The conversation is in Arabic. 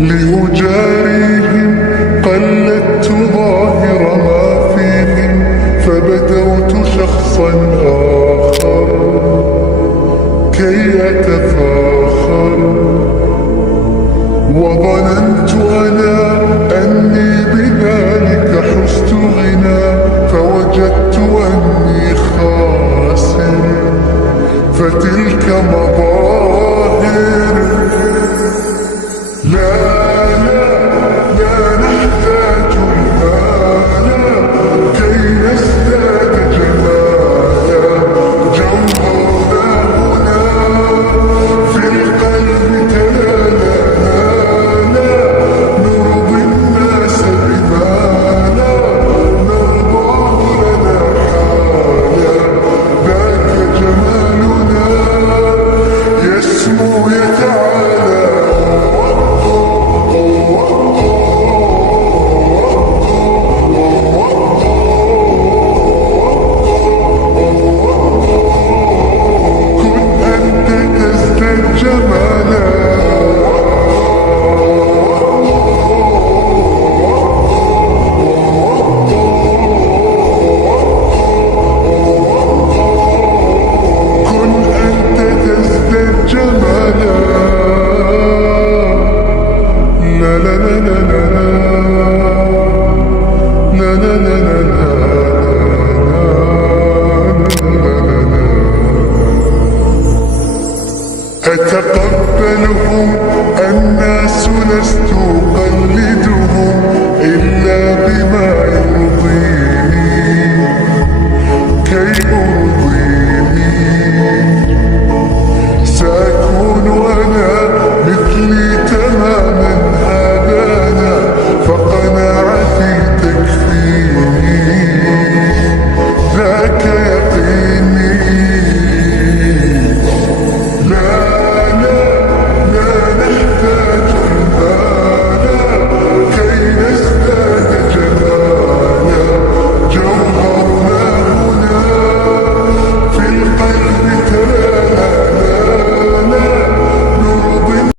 لأجاريهم قلدت ظاهر ما فيهم فبدوت شخصا آخر كي أتفاخر وظننت أنا أني بذلك حزت غنى فوجدت أني خاسر فتلك مظاهر لا نحتاج المال كي نزداد جمالا جوهرنا هنا في القلب تلالا نرضي الناس بما لا نرضاه لنا حالا ذاك جمالنا يسمو يتعالى أتقبلهم الناس لست أقلدهم إلا بما